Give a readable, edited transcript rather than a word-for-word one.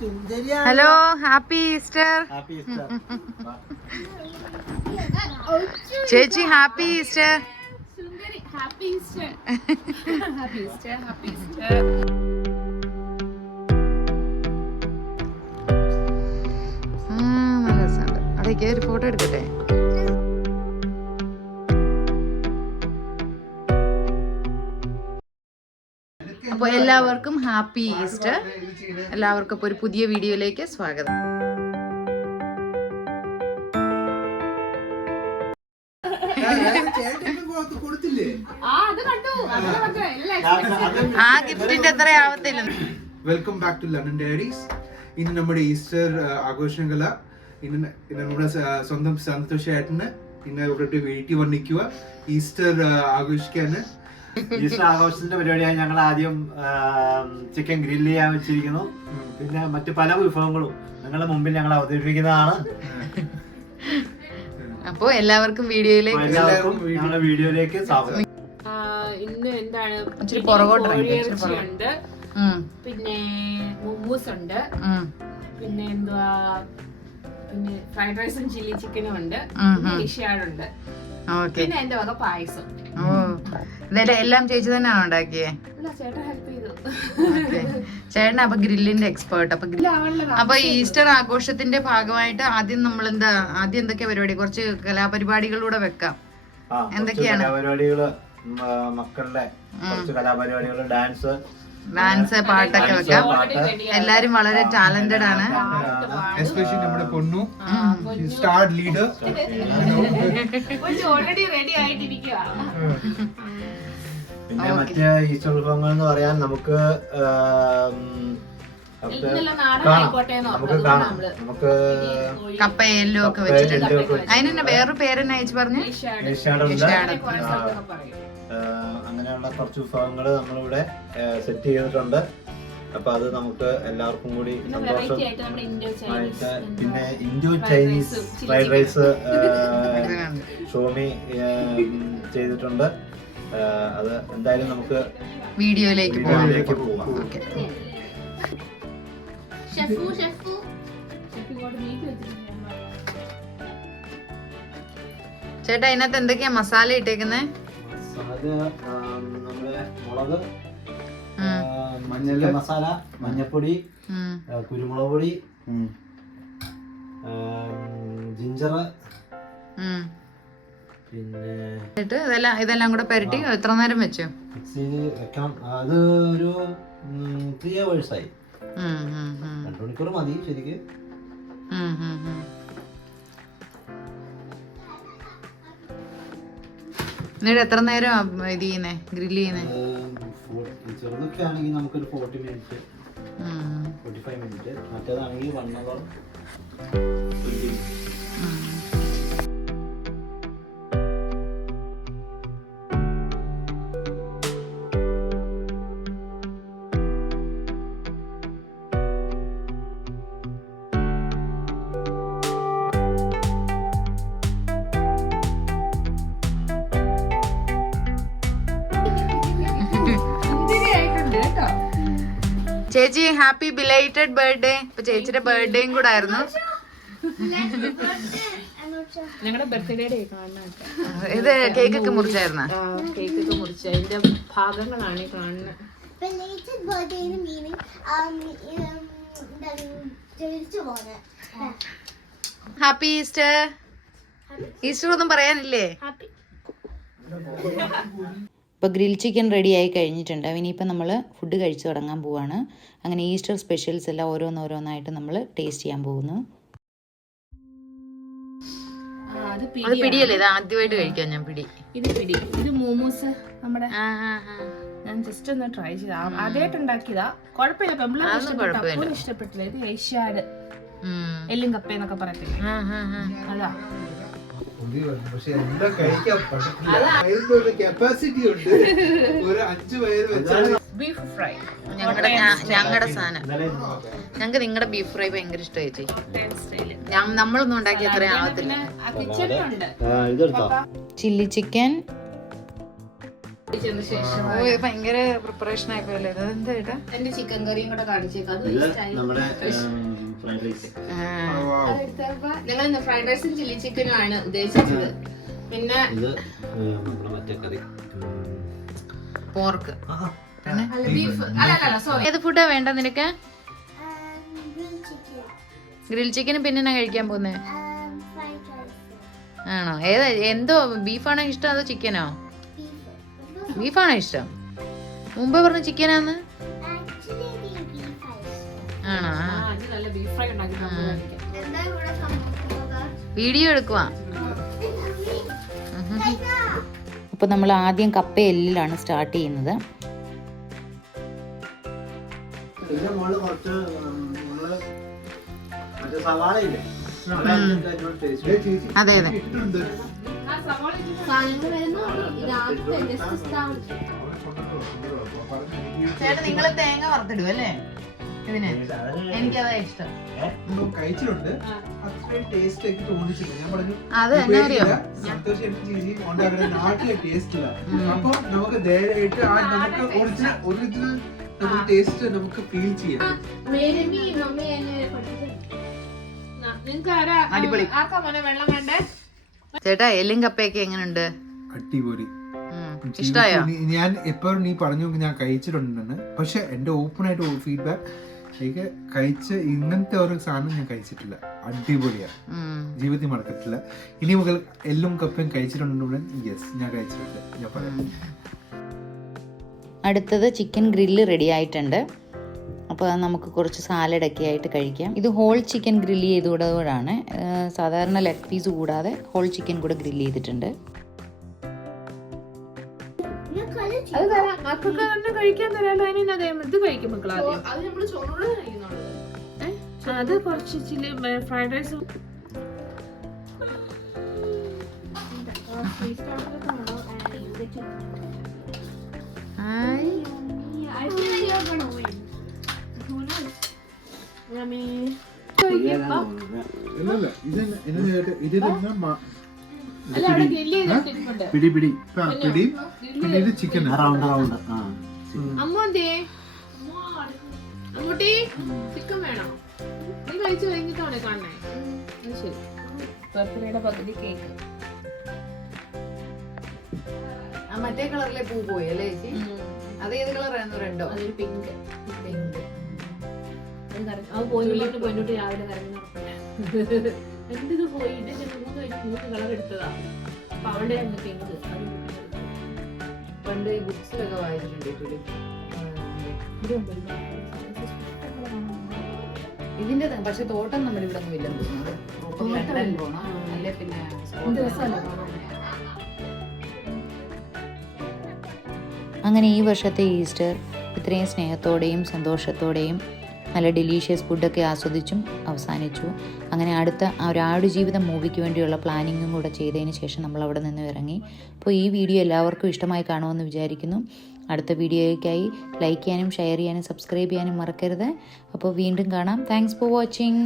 Hello, happy Easter. ചേച്ചി happy Easter. നല്ല രസമുണ്ട്. അവിടേക്ക് ഒരു ഫോട്ടോ എടുക്കട്ടെ. അപ്പോൾ എല്ലാവർക്കും ഹാപ്പി ഈസ്റ്റർ. എല്ലാവർക്കും ഇപ്പോൾ ഒരു പുതിയ വീഡിയോയിലേക്ക് സ്വാഗതം. ആ ഗിഫ്റ്റിന്റെ എത്ര ആവത്തില്ല. Welcome back to London diaries. ഇന്ന് നമ്മുടെ ഈസ്റ്റർ ആഘോഷങ്ങള ഇന്ന് നമ്മുടെ സ്വന്തം സന്തോഷമായിട്ടാണ് ഇന്ന് ഇവിടെ വീട്ടിൽ വന്നിക്കുക ഈസ്റ്റർ ആഘോഷിക്കാന്. ഈസ്റ്റർ ആഘോഷത്തിന്റെ പരിപാടിയായി ഞങ്ങൾ ആദ്യം ചിക്കൻ ഗ്രില്ല് ചെയ്യാൻ വെച്ചിരിക്കുന്നു. പിന്നെ മറ്റു പല വിഭവങ്ങളും നിങ്ങളുടെ മുമ്പിൽ ഞങ്ങൾ അവതരിപ്പിക്കുന്നതാണ്. അപ്പോ എല്ലാവർക്കും വീഡിയോയിലേക്ക് സ്വാഗതം. ഇന്ന് എന്താണ് പുറകോട്ടുണ്ട്, പിന്നെ മുമ്മൂസ് ഉണ്ട്, പിന്നെ എന്തുവാ, പിന്നെ ഫ്രൈഡ് റൈസും ചില്ലി ചിക്കനും ഉണ്ട്, ഡിഷാടുണ്ട്, പിന്നെ എന്റെ വക പായസം. ഓ, ഇതെല്ലാം എല്ലാം ചേച്ചി തന്നെയാണോ ഉണ്ടാക്കിയേ? ചേട്ടൻ ഹെൽപ്പ് ചെയ്തു. ചേട്ടൻ അപ്പൊ ഗ്രില്ലിന്റെ എക്സ്പേർട്ട്. അപ്പൊ ഈസ്റ്റർ ആഘോഷത്തിന്റെ ഭാഗമായിട്ട് ആദ്യം എന്തൊക്കെയാ പരിപാടി? കുറച്ച് കലാപരിപാടികളിലൂടെ വെക്കാം. എന്തൊക്കെയാണ് പരിപാടികള്? മക്കളുടെ കുറച്ച് കലാപരിപാടികള്, ഡാൻസ്, പാട്ടൊക്കെ വെക്കാം. എല്ലാരും വളരെ ടാലന്റഡ് ആണ്. എസ്പെഷ്യലി നമ്മുടെ പൊന്നു സ്റ്റാർ ലീഡർ ഓൾറെഡി റെഡി ആയിട്ടിരിക്കുക. പിന്നെ മറ്റേ ഈസ്റ്റർ വിഭവങ്ങൾ എന്ന് പറയാൻ നമുക്ക് കപ്പയെല്ലോ ഒക്കെ വെച്ചിട്ടുണ്ട്. അതിന് വേറൊരു പേരെന്നെ അയച്ചു പറഞ്ഞു. അങ്ങനെയുള്ള കുറച്ച് വിഭവങ്ങൾ നമ്മളിവിടെ സെറ്റ് ചെയ്തിട്ടുണ്ട്. അപ്പൊ അത് നമുക്ക് എല്ലാവർക്കും കൂടി സന്തോഷം. പിന്നെ ഇൻഡോ ചൈനീസ് ഫ്രൈഡ് റൈസ് ഷോമി ചെയ്തിട്ടുണ്ട്. അത് എന്തായാലും നമുക്ക് വീഡിയോയിലേക്ക് പോവാം. ചേട്ടാ, ഇതിനകത്ത് എന്തൊക്കെയാ മസാല ഇട്ടേക്കുന്നേ? നമ്മുടെ മുളക്, മഞ്ഞൾ മസാല, മഞ്ഞപ്പൊടി, കുരുമുളക് പൊടി, ജിഞ്ചർ, പിന്നെ ഇതെല്ലാം കൂടെ പെരട്ടി എത്ര നേരം വെച്ചു? മിക്സിയിൽ വെക്കാം. അത് ഒരു 3 hours ആയി. 2 മണിക്കൂർ മതി ശരിക്ക്. എന്നിട്ട് എത്ര നേരം ഇത് ചെയ്യുന്നേ, ഗ്രില്ല് ചെയ്യുന്നേ? ചെറുതൊക്കെ ആണെങ്കിൽ നമുക്കൊരു 40 minutes, 45 minutes. മറ്റേതാണെങ്കിൽ 1 hour. ചേച്ചി ഹാപ്പി ബിലൈറ്റഡ് ബർത്ത്ഡേ. ഇപ്പൊ ചേച്ചിയുടെ ബർത്ത്ഡേയും കൂടെ ആയിരുന്നു. ഞങ്ങളുടെ ബർത്ത്ഡേ ഇത് കേക്കൊക്കെ മുറിച്ചായിരുന്ന? കേക്കൊക്കെ മുറിച്ച അതിന്റെ ഭാഗങ്ങളാണ് കാണുന്നത്. Happy Easter. ഈസ്റ്റർ ഒന്നും പറയാനില്ലേ? ഇപ്പോൾ ഗ്രിൽ ചിക്കൻ റെഡി ആയി കഴിഞ്ഞിട്ടുണ്ട്. ഇനിയിപ്പോൾ നമ്മൾ ഫുഡ് കഴിച്ച് തുടങ്ങാൻ പോവാണ്. അങ്ങനെ ഈസ്റ്റർ സ്പെഷ്യൽസ് എല്ലാം ഓരോന്നോരോന്നായിട്ട് നമ്മൾ ടേസ്റ്റ് ചെയ്യാൻ പോകുന്നു. അത് പിടിയല്ലേ? ഇത് ആദ്യമായിട്ട് കഴിക്കാൻ ഞാൻ പിടി. ഇത് മോമോസ് നമ്മുടെ ഞാൻ ജസ്റ്റ് ഒന്ന് ട്രൈ ചെയ്ത ആദ്യമായിട്ട് ഉണ്ടാക്കിയതാ. കുഴപ്പമില്ല, ഇഷ്ടപ്പെട്ടില്ല. ഇത് ഏഷ്യാഡ് എല്ലും കപ്പ എന്നൊക്കെ പറയത്തില്ലേ, അതാ. പക്ഷെ എന്താ കഴിക്കാൻ കപ്പാസിറ്റി ഉണ്ട്. ഒരു 5 പേര് വെച്ചാൽ ബീഫ് ഫ്രൈ ഞങ്ങളുടെ സാധനം. ഞങ്ങൾക്ക് നിങ്ങളുടെ ബീഫ് ഫ്രൈ ഭയങ്കര ഇഷ്ടമായി ചേച്ചി. നമ്മളൊന്നും ഉണ്ടാക്കി അത്ര ആവത്തില്ല. ചില്ലി ചിക്കൻ, കഴിച്ചതിന് ശേഷം ഭയങ്കര പ്രിപ്പറേഷൻ ആയിപ്പോയല്ലേ ഇത്. എന്താ ചേട്ടാ? എന്റെ ചിക്കൻ കറിയും കൂടെ കാണിച്ചേക്കാം. അത് ഇത് style. നമ്മുടെ ഫ്രൈഡ് റൈസ്. അതെടുത്തപ്പോ ഞങ്ങൾ ഇന്ന് ഫ്രൈഡ് റൈസും ചില്ലി ചിക്കനും ആണ് ഉദ്ദേശിച്ചത്. പിന്നെ ഇത് നമ്മുടെ മറ്റേ കറി പോർക്ക്. അല്ല ബീഫ് അല്ല സോറി. ഏത് ഫുഡാ വേണ്ട നിനക്ക്? ഗ്രിൽ ചിക്കൻ പിന്നെ എന്നാ കഴിക്കാൻ പോകുന്നേ? ആണോ? ഏതാ? എന്തോ ബീഫാണോ ഇഷ്ടം അതോ ചിക്കനോ? ബീഫാണോ ഇഷ്ടം? മുമ്പേ പറഞ്ഞ ചിക്കനാന്ന്. ആണോ? നല്ല ബീഫ് ഫ്രൈ ഉണ്ടാക്കി വീഡിയോ എടുക്കുവാ. അപ്പൊ നമ്മൾ ആദ്യം കപ്പ എല്ലിലാണ് സ്റ്റാർട്ട് ചെയ്യുന്നത്. ഇതിന്റെ മുകളിൽ കുറച്ച് മറ്റേ സവാളയില്ലേ, അതെ അതെ. ചേട്ടാ നിങ്ങൾ തേങ്ങ വറുത്തിടും അല്ലേ ഇതിന്? എനിക്കതാ ഇഷ്ടം. കഴിച്ചിട്ടുണ്ട്, അത്രയും ടേസ്റ്റ് ആക്കി തോന്നിച്ചില്ല. ഞാൻ പറഞ്ഞു അത് എന്നാ അറിയോ, സന്തോഷം ഉണ്ടാകുന്ന നാട്ടിലെ ടേസ്റ്റ് ഇല്ല. അപ്പൊ നമുക്ക് നേരായിട്ട് ആ നമുക്ക് ഒറിജിനൽ നമ്മുടെ ടേസ്റ്റ് നമുക്ക് ഫീൽ ചെയ്യാം. അടിപൊളി. വെള്ളം വേണ്ടേ? ചേട്ടാ എല്ലും കപ്പയൊക്കെ എങ്ങനെയുണ്ട്? അടിപൊളി. ഇഷ്ടായോ? ഞാൻ എപ്പോഴും നീ പറഞ്ഞു ഞാൻ കഴിച്ചിട്ടുണ്ടെന്ന്, പക്ഷെ എന്റെ ഓപ്പൺ ആയിട്ട് ഫീഡ്ബാക്ക്, എനിക്ക് കഴിച്ച ഇങ്ങനത്തെ ഒരു സാധനം ഞാൻ കഴിച്ചിട്ടില്ല. അടിപൊളിയാണ്, ജീവിതത്തിൽ മറക്കത്തില്ല. ഇനി മുതൽ എല്ലും കപ്പയും കഴിച്ചിട്ടുണ്ടെങ്കിൽ യെസ് ഞാൻ കഴിച്ചിട്ടുണ്ട്, ഞാൻ പറയാം. അടുത്തത് ചിക്കൻ ഗ്രില്ല് റെഡി ആയിട്ടുണ്ട്. അപ്പോൾ നമുക്ക് കുറച്ച് സാലഡൊക്കെ ആയിട്ട് കഴിക്കാം. ഇത് ഹോൾ ചിക്കൻ ഗ്രില്ല് ചെയ്തുകൂടാണ്, സാധാരണ ലെഗ് പീസ് കൂടാതെ ഹോൾ ചിക്കൻ കൂടെ ഗ്രില്ല് ചെയ്തിട്ടുണ്ട്. അത് തരാം, മക്കൾക്ക് തന്നെ കഴിക്കാൻ തരാമല്ലോ. അതിന് അതേ ഇത് കഴിക്കും മക്കൾ ആദ്യം. അത് കുറച്ച് chilli fried rice. Chicken Ammutty chicken വേണോ? നീ കഴിച്ചു കഴിഞ്ഞിട്ടാണ് കാണണേ. ശരി, ബർത്ത്ഡേയുടെ പകുതി കേക്ക്. മറ്റേ കളറിലെ പൂ പോയി അല്ലേ ചേച്ചി? അത് ഏത് കളറായിരുന്നു? റെഡോ? അതൊരു പിങ്ക്. പിങ്ക്. അത് പോയി പോയിട്ട് രാവിലെ കരഞ്ഞു എന്തിത് പോയി. ഇതിന്റെ മൂന്ന് കളർ എടുത്തതാ. അപ്പൊ അവളുടെ പിങ്ക്. പണ്ട് ഈ ബുക്സിലൊക്കെ വായിച്ചിട്ടുണ്ട്. ഇതിന്റെ പക്ഷെ തോട്ടം നമ്മുടെ ഇവിടെ ഒന്നും ഇല്ലെന്ന് തോന്നുന്നത്. ലണ്ടൻ പോണം അല്ലെ പിന്നെ. അങ്ങനെ ഈ വർഷത്തെ ഈസ്റ്റർ ഇത്രയും സ്നേഹത്തോടെയും സന്തോഷത്തോടെയും നല്ല ഡെലീഷ്യസ് ഫുഡൊക്കെ ആസ്വദിച്ചും അവസാനിച്ചു. അങ്ങനെ അടുത്ത ഒരു ആടുജീവിതം മൂവിക്ക് വേണ്ടിയുള്ള പ്ലാനിങ്ങും കൂടെ ചെയ്തതിന് ശേഷം നമ്മൾ അവിടെ നിന്ന് ഇറങ്ങി. അപ്പോൾ ഈ വീഡിയോ എല്ലാവർക്കും ഇഷ്ടമായി കാണുമെന്ന് വിചാരിക്കുന്നു. അടുത്ത വീഡിയോയ്ക്കായി ലൈക്ക് ചെയ്യാനും ഷെയർ ചെയ്യാനും സബ്സ്ക്രൈബ് ചെയ്യാനും മറക്കരുത്. അപ്പോൾ വീണ്ടും കാണാം. Thanks for watching.